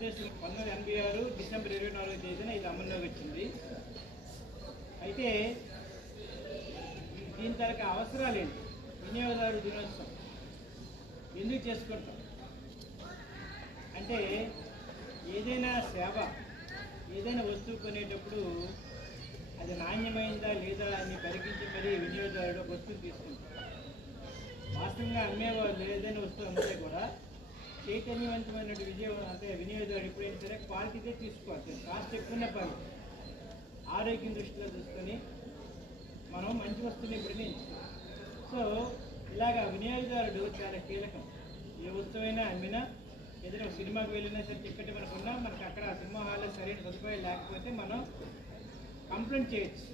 భారతదేశం 1986 డిసెంబర్ 24వ తేదీన ఇది అమల్లోకి వచ్చింది. అయితే దీని తరగ అవసరాలు ఏంటి? వినియోగదారుల దినోత్సవం ఎందుకు చేసుకుంటాం అంటే, ఏదైనా సేవ, ఏదైనా వస్తువు కొనేటప్పుడు అది నాణ్యమైందా లేదా అని పరికించి మరీ వినియోగదారుడు వస్తువు తీసుకుంటారు. వాస్తవంగా అమ్మేవాళ్ళు ఏదైనా వస్తువు అమ్మితే కూడా చైతన్యవంతమైన వినియోగదారుడు ఎప్పుడైనా సరే క్వాలిటీదే తీసుకోవాలి. కాస్ట్ ఎక్కువనే పర్లేదు, ఆరోగ్యం దృష్టిలో చూసుకొని మనం మంచి వస్తువుని ఎప్పుడైనా ఎంచుకోవాలి. సో ఇలాగా వినియోగదారుడు చాలా కీలకం. ఏ వస్తువైనా అమ్మినా, ఏదైనా సినిమాకి వెళ్ళినా సరే టికెట్ మనకున్నా మనకు అక్కడ సినిమా హాల్లో సరైన సదుపాయం లేకపోతే మనం కంప్లైంట్ చేయొచ్చు.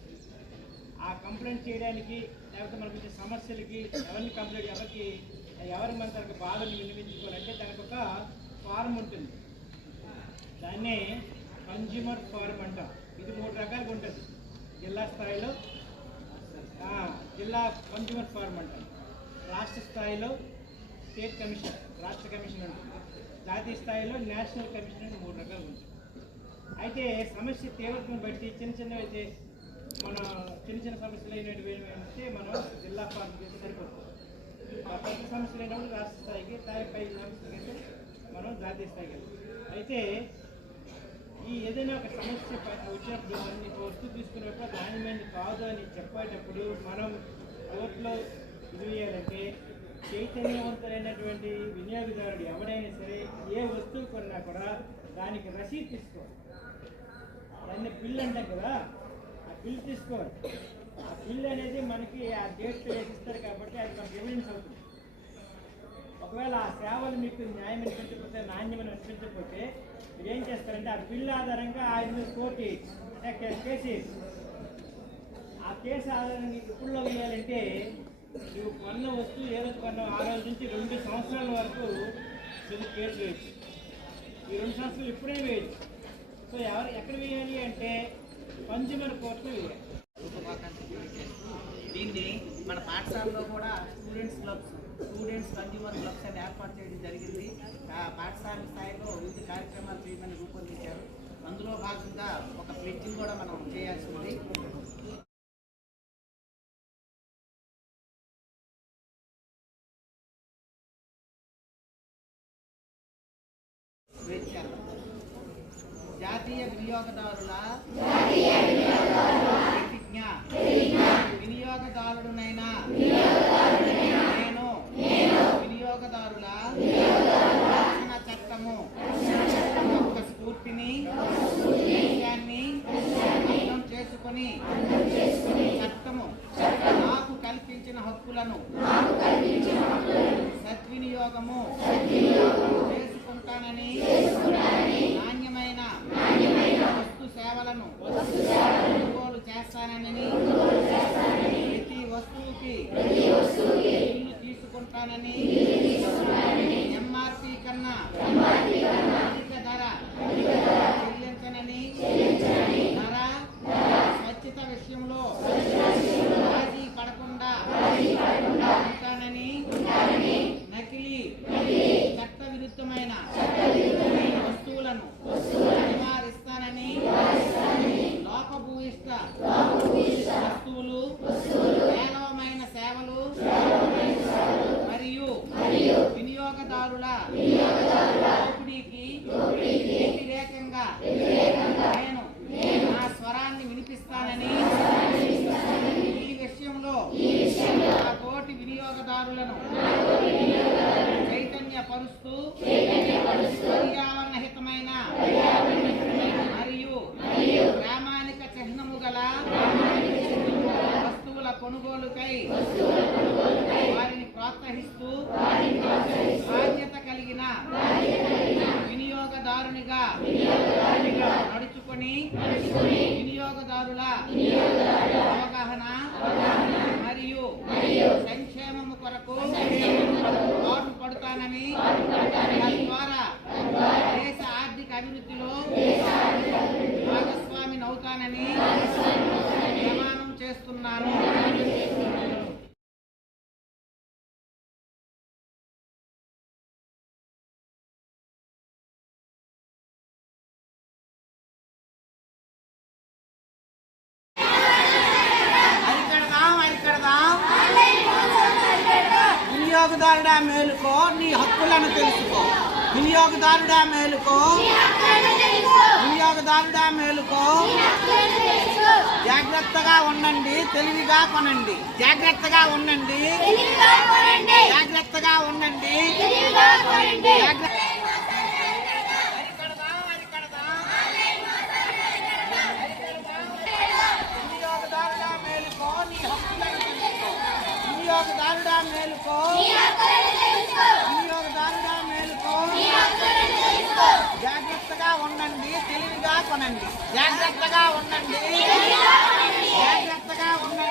ఆ కంప్లైంట్ చేయడానికి లేకపోతే మనకు వచ్చే సమస్యలకి ఎవరిని కంప్లైంట్ ఎవరి మన తనకు బాధను వినిపించుకోవాలంటే దానికి ఒక ఫారం ఉంటుంది. దాన్నే కన్జ్యూమర్ ఫారం అంటాం. ఇది 3 రకాలుగా ఉంటుంది. జిల్లా స్థాయిలో జిల్లా కన్జ్యూమర్ ఫారం అంటాం, రాష్ట్ర స్థాయిలో స్టేట్ కమిషన్, రాష్ట్ర కమిషన్ ఉంటుంది, జాతీయ స్థాయిలో నేషనల్ కమిషన్ అంటే 3 రకాలు ఉంటుంది. అయితే సమస్య తీవ్రతను బట్టి చిన్నవైతే మన చిన్న సమస్యలు అయినటువంటి అంటే మనం జిల్లా ఫారం చేస్తే సరిపోతుంది. పెద్ద సమస్యలు అయినప్పుడు రాష్ట్ర స్థాయికి, పై సమస్యలకి అయితే మనం జాతీయ స్థాయికి వెళ్తాం. అయితే ఈ ఏదైనా ఒక సమస్య వచ్చినప్పుడు దాన్ని వస్తువు తీసుకున్నప్పుడు నాణ్యమైనది కాదు అని చెప్పేటప్పుడు మనం కోర్టులో ఇది చేయాలంటే చైతన్యవంతులైనటువంటి వినియోగదారుడు ఎవడైనా సరే ఏ వస్తువు కొన్నా కూడా దానికి రసీదు తీసుకోవాలి. దాన్ని బిల్ అంటాం కదా, ఆ బిల్ తీసుకోవాలి. ఆ బిల్ అనేది మనకి ఆ డేట్ ఇస్తారు కాబట్టి అది మనకి ఎవిడెన్స్ అవుతుంది. ఒకవేళ ఆ సేవలు మీకు న్యాయం అనిపించకపోతే, నాణ్యమని అనిపించకపోతే మీరు ఏం చేస్తారంటే ఆ బిల్లు ఆధారంగా ఆయన కోర్టు కేసు, ఆ కేసు ఆధారంగా ఎప్పుడులో వేయాలంటే నువ్వు కొన్న వస్తువు ఏ రోజు కొన్నావు ఆ రోజు నుంచి 2 సంవత్సరాల వరకు నువ్వు కేసు వేయచ్చు. ఈ 2 సంవత్సరాలు ఇప్పుడే వేయచ్చు. సో ఎక్కడ వేయాలి అంటే కన్జ్యూమర్ కోర్టులో వేయాలి. దీన్ని మన పాఠశాలలో కూడా స్టూడెంట్స్ కన్జ్యూమర్ క్లబ్స్ అని ఏర్పాటు చేయడం జరిగింది. పాఠశాల స్థాయిలో వివిధ కార్యక్రమాలు చేయమని రూపొందించారు. అందులో భాగంగా ఒక ప్లెడ్జింగ్ కూడా మనం చేయాల్సి ఉంది. జాతీయ వినియోగదారుల ప్రతిజ్ఞ. వినియోగదారుడునైనా నేను వినియోగదారుల రక్షణ చట్టము యొక్క స్ఫూర్తిని, విషయాన్ని అర్థం చేసుకొని చట్టము నాకు కల్పించిన హక్కులను సద్వినియోగము చేసుకుంటానని నాణ్యమైన వస్తు సేవలను కొనుగోలు చేస్తానని, ప్రతి వస్తువుకి బిల్లు తీసుకుంటానని, ఎంఆర్పి కన్నా అధిక ధర చెల్లించనని, ధర స్వచ్ఛత విషయంలో రాజీ పడకుండా ఉంటానని, నకిలీ చట్ట విరుద్ధమైన వస్తువులను నివారిస్తానని, లోపభూయిష్ట వస్తువులు, పేలవమైన సేవలు మరియు వినియోగదారుల దోపిడీకి వ్యతిరేకంగా నేను నా స్వరాన్ని వినిపిస్తానని, ఈ విషయంలో నా తోటి వినియోగదారులను చైతన్యపరుస్తూ పర్యావరణ హితమైన మరియు ప్రామాణిక చిహ్నము గల వస్తువుల కొనుగోలుకై వారిని ప్రోత్సహిస్తూ బాధ్యత కలిగిన వినియోగదారునిగా నడుచుకొని వినియోగదారుల అవగాహన మరియు సంక్షేమము కొరకు పాటుపడతానని, తద్వారా దేశ ఆర్థిక అభివృద్ధిలో భాగస్వామినవుతానని ప్రమాణం చేస్తున్నాను. వినియోగదారుడా మేలుకో, నీ హక్కులను తెలుసుకో. వినియోగదారుడా మేలుకో, వినియోగదారుడా మేలుకో. జాగ్రత్తగా ఉండండి, తెలివిగా కొనండి. జాగ్రత్తగా ఉండండి, జాగ్రత్తగా ఉండండి. వినియోగదారుడా మేలుకో, నీ హక్కులను తెలుసుకో. వినియోగదారుడా మేలుకో, వినియోగదారుడా మేలుకో. జాగ్రత్తగా ఉండండి, తెలివిగా కొనండి. జాగ్రత్తగా ఉండండి, జాగ్రత్తగా ఉండండి.